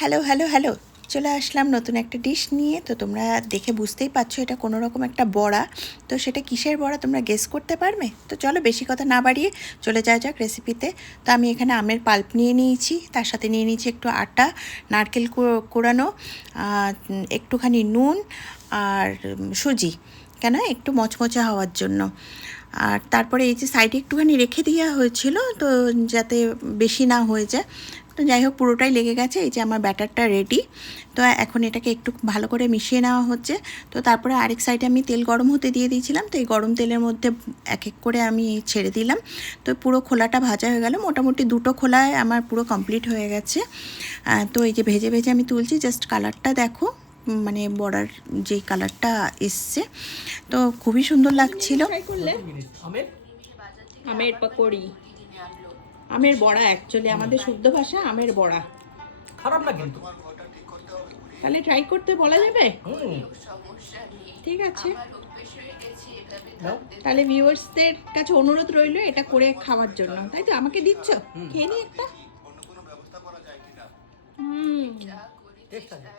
Hello hello hello, চলে আসলাম নতুন একটা ডিশ নিয়ে। তো তোমরা দেখে বুঝতেই পারছো এটা কোনো রকম একটা বড়া। তো সেটা কিসের বড়া তোমরা গেস করতে পারবে? তো চলো বেশি কথা না বাড়িয়ে চলে যাওয়া যাক রেসিপিতে। তো আমি এখানে আমের পাল্প নিয়ে নিয়েছি, তার সাথে নিয়ে নিয়েছি একটু আটা, নারকেল কোড়ানো, একটুখানি নুন আর সুজি, কেন একটু মচমচে হওয়ার জন্য। আর তারপরে এই যে সাইডে একটুখানি রেখে দেওয়া হয়েছিল, তো যাতে বেশি না হয়ে যায়। তো যাই হোক, পুরোটাই লেগে গেছে। এই যে আমার ব্যাটারটা রেডি। তো এখন এটাকে একটু ভালো করে মিশিয়ে নেওয়া হচ্ছে। তো তারপরে আরেক সাইডে আমি তেল গরম হতে দিয়ে দিয়েছিলাম। তো এই গরম তেলের মধ্যে এক এক করে আমি ছেড়ে দিলাম। তো পুরো খোলাটা ভাজা হয়ে গেল, মোটামুটি দুটো খোলায় আমার পুরো কমপ্লিট হয়ে গেছে। তো এই যে ভেজে ভেজে আমি তুলছি, জাস্ট কালারটা দেখো, মানে বড়ার যে কালারটা এসছে, তো খুবই সুন্দর লাগছিল। আমের পকোড়ি, আমের বড়া, অ্যাকচুয়ালি আমাদের শুদ্ধ ভাষা আমের বড়া। খারাপ না কিন্তু, তাহলে ট্রাই করতে বলা যাবে? ঠিক আছে, তাহলে ভিউয়ার্সদের কাছে অনুরোধ রইল এটা করে খাওয়ার জন্য। তাই তো, আমাকে দিচ্ছ, খেয়ে নি একটা। টেস্ট আছে।